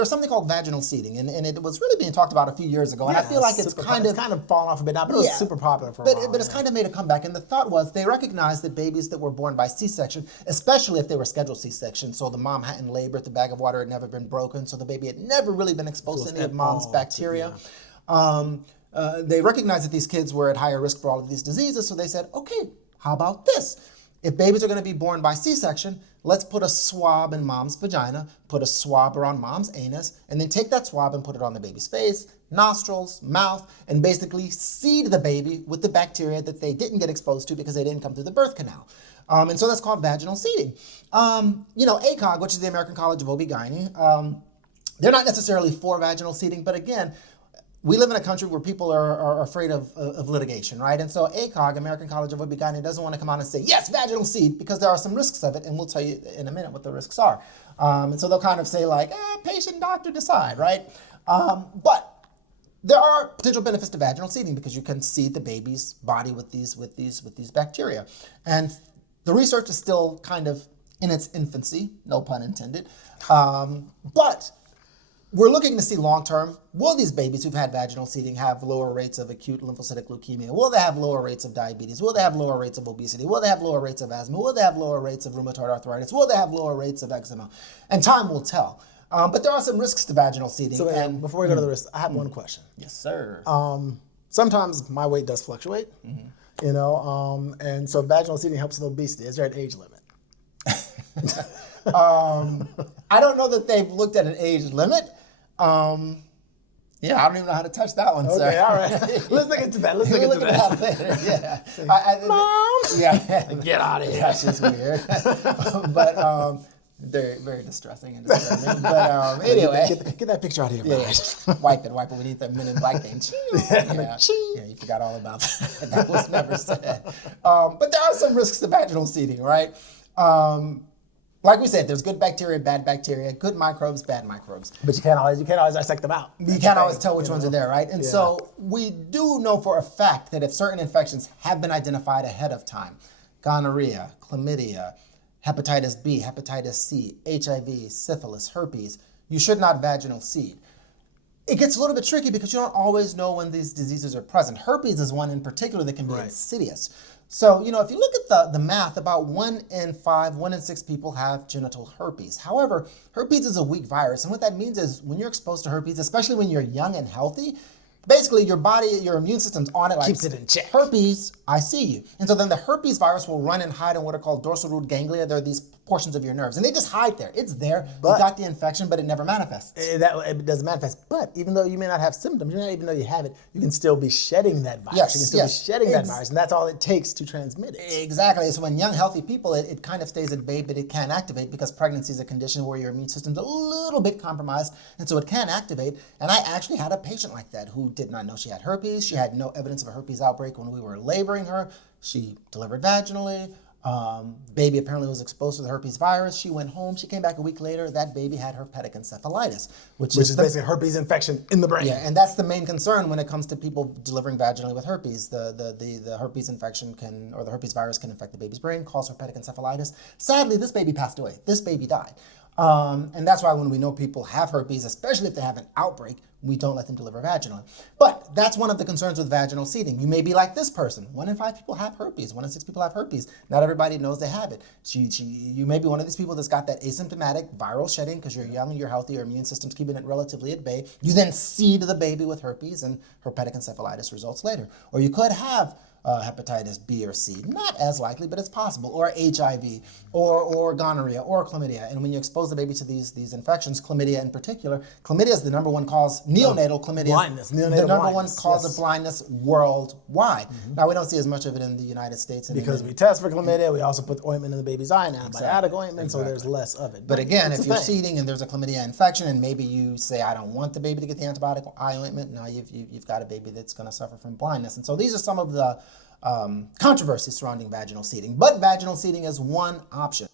there's something called vaginal seeding, and it was really being talked about a few years ago, and I feel like it's kind of fallen off a bit now, but it was super popular for a while. But it's kind of made a comeback, and the thought was they recognized that babies that were born by C-section, especially if they were scheduled C-section, so the mom hadn't labored, the bag of water had never been broken, so the baby had never really been exposed to any of mom's bacteria. They recognized that these kids were at higher risk for all of these diseases, so they said, okay, how about this? If babies are going to be born by C-section, let's put a swab in mom's vagina, put a swab around mom's anus, and then take that swab and put it on the baby's face, nostrils, mouth, and basically seed the baby with the bacteria that they didn't get exposed to because they didn't come through the birth canal. And so that's called vaginal seeding. ACOG, which is the American College of OB-GYN, they're not necessarily for vaginal seeding, but again, we live in a country where people are afraid of litigation, right? And so ACOG, American College of OB-GYN, doesn't want to come out and say, yes, vaginal seed, because there are some risks of it, and we'll tell you in a minute what the risks are. And so they'll kind of say like, patient, doctor, decide, right? But there are potential benefits to vaginal seeding because you can seed the baby's body with these bacteria. And the research is still kind of in its infancy, no pun intended, but we're looking to see long-term, will these babies who've had vaginal seeding have lower rates of acute lymphocytic leukemia? Will they have lower rates of diabetes? Will they have lower rates of obesity? Will they have lower rates of asthma? Will they have lower rates of rheumatoid arthritis? Will they have lower rates of eczema? And time will tell. But there are some risks to vaginal seeding. So before we go to the risks, I have one question. Yes, sir. Sometimes my weight does fluctuate, and so vaginal seeding helps with obesity. Is there an age limit? I don't know that they've looked at an age limit. I don't even know how to touch that one, sir. Okay, all right. Let's look into that. Let's look into that later. Yeah. Mom! Yeah. Get out of here. Yeah, she's weird. But very, very distressing and disturbing. But anyway. Get that picture out of here, man. Yeah. Wipe it. We need that Men in Black thing. Yeah, you forgot all about that. That was never said. But there are some risks to vaginal seeding, right? Like we said, there's good bacteria, bad bacteria, good microbes, bad microbes. But you can't always dissect them out. You can't always tell which ones are there, right? And so we do know for a fact that if certain infections have been identified ahead of time, gonorrhea, chlamydia, hepatitis B, hepatitis C, HIV, syphilis, herpes, you should not vaginal seed. It gets a little bit tricky because you don't always know when these diseases are present. Herpes is one in particular that can be insidious. So, if you look at the math, about 1 in 5, 1 in 6 people have genital herpes. However, herpes is a weak virus, and what that means is when you're exposed to herpes, especially when you're young and healthy, basically your body, your immune system's on it like, keeps it in check. Herpes, I see you. And so then the herpes virus will run and hide in what are called dorsal root ganglia. They're these portions of your nerves, and they just hide there. It's there. You got the infection, but it never manifests. It doesn't manifest. But even though you may not have symptoms, you may not even know you have it, you can still be shedding that virus. Yes, you can still be shedding that virus, and that's all it takes to transmit it. Exactly. So when young, healthy people, it kind of stays at bay, but it can activate because pregnancy is a condition where your immune system's a little bit compromised, and so it can activate. And I actually had a patient like that who did not know she had herpes. She had no evidence of a herpes outbreak when we were laboring her. She delivered vaginally. Baby apparently was exposed to the herpes virus. She went home. She came back a week later. That baby had herpetic encephalitis, which is basically herpes infection in the brain. Yeah, and that's the main concern when it comes to people delivering vaginally with herpes. The herpes infection or the herpes virus can infect the baby's brain, cause herpetic encephalitis. Sadly, this baby passed away. This baby died. And that's why when we know people have herpes, especially if they have an outbreak, we don't let them deliver vaginally. But that's one of the concerns with vaginal seeding. You may be like this person. 1 in 5 people have herpes. 1 in 6 people have herpes. Not everybody knows they have it. You may be one of these people that's got that asymptomatic viral shedding because you're young and you're healthy, your immune system's keeping it relatively at bay. You then seed the baby with herpes and herpetic encephalitis results later. Or you could have hepatitis B or C. Not as likely, but it's possible. Or HIV, or gonorrhea, or chlamydia. And when you expose the baby to these infections, chlamydia in particular, chlamydia is the #1 cause, neonatal chlamydia, blindness, the #1 cause of blindness worldwide. Now, we don't see as much of it in the United States. Because we test for chlamydia, we also put ointment in the baby's eye, an antibiotic ointment, so there's less of it. But again, if you're seeding and there's a chlamydia infection, and maybe you say, I don't want the baby to get the antibiotic eye ointment, now you've got a baby that's going to suffer from blindness. And so these are some of the controversy surrounding vaginal seeding. But vaginal seeding is one option.